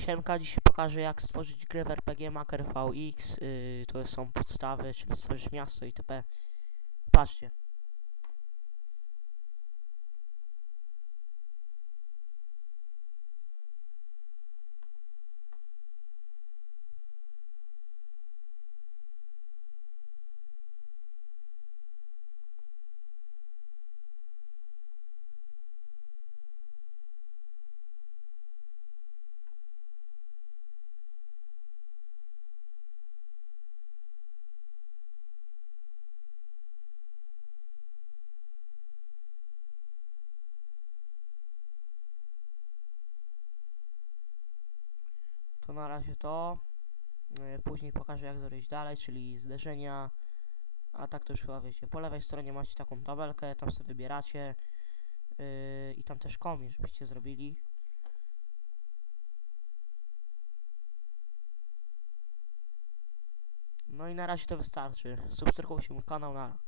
Siemka, dzisiaj pokażę jak stworzyć grę w RPG Maker VX. Yy, to są podstawy, czyli stworzyć miasto itp. Patrzcie. To na razie to. Yy, później pokażę jak zrobić dalej, czyli zderzenia. A tak to już chyba wiecie. Po lewej stronie macie taką tabelkę, tam sobie wybieracie. Yy, I tam też komi, żebyście zrobili. No i na razie to wystarczy. Subskrybujcie mój kanał na.